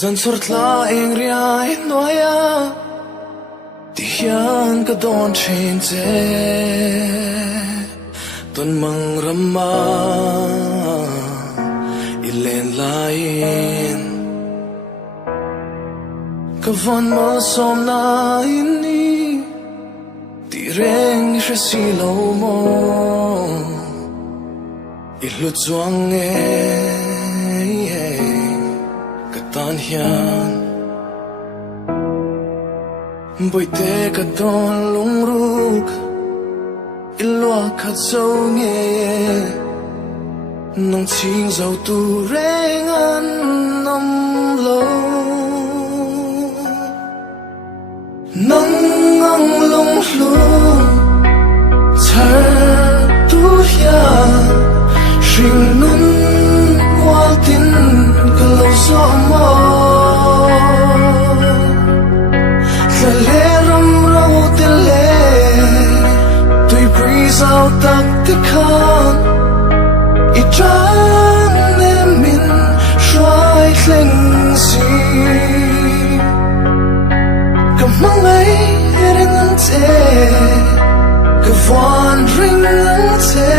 Dân sort la ing ria in noya Ti hian ka don chin che Ton mang rama Ilen lain Ka von mo som na ini Ti reng she si lo mo Ilut zuang Tan hian Boi te ka don lung ruk Ilwa ka zau nghe Nong ching zau tu reng an nam lo Nong ngang lung lu Char tu hian Shing nun wal tin ka lo so mo Sa le ram rau te le Tui breeze out tak te khan I tran ne min Shuai thleng si Ka mang ai ring an te Ka vuan ring an te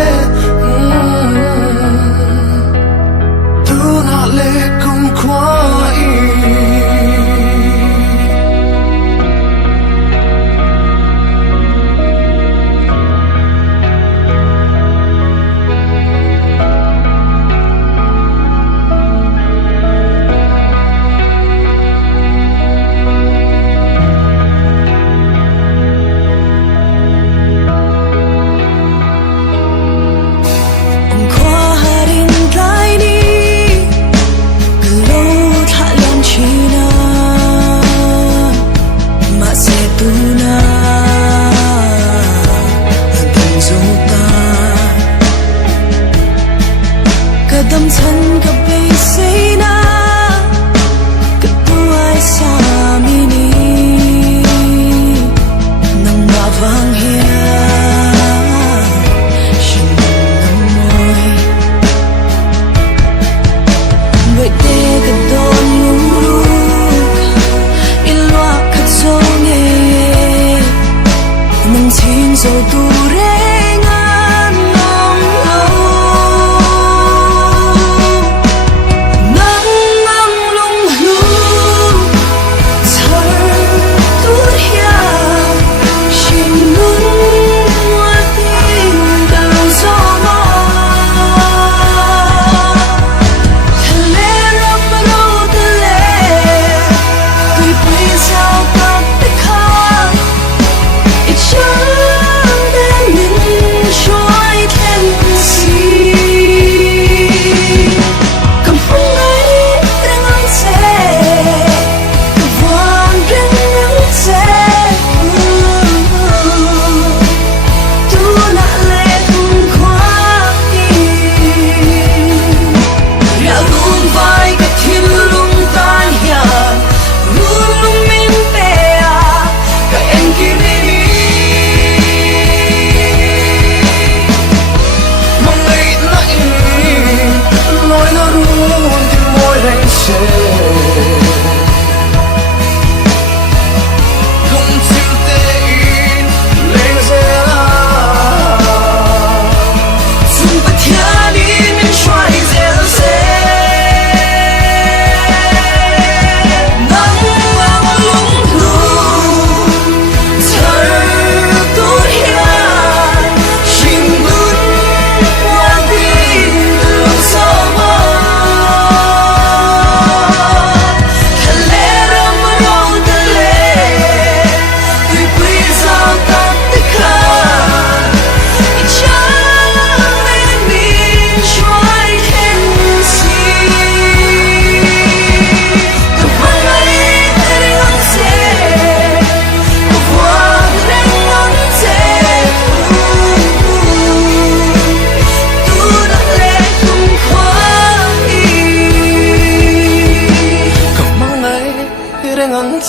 Do not let kumkhua Kadam chan ka be say na Katuai sa mini Nang mavang hiya Shin nam moy Boi te ka don luruk Ilwa ka zong e Nang ching zo tu reng an nong lo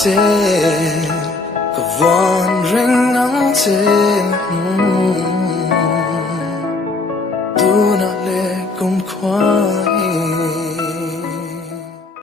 te Ka von ring ang te Do not let kumkhua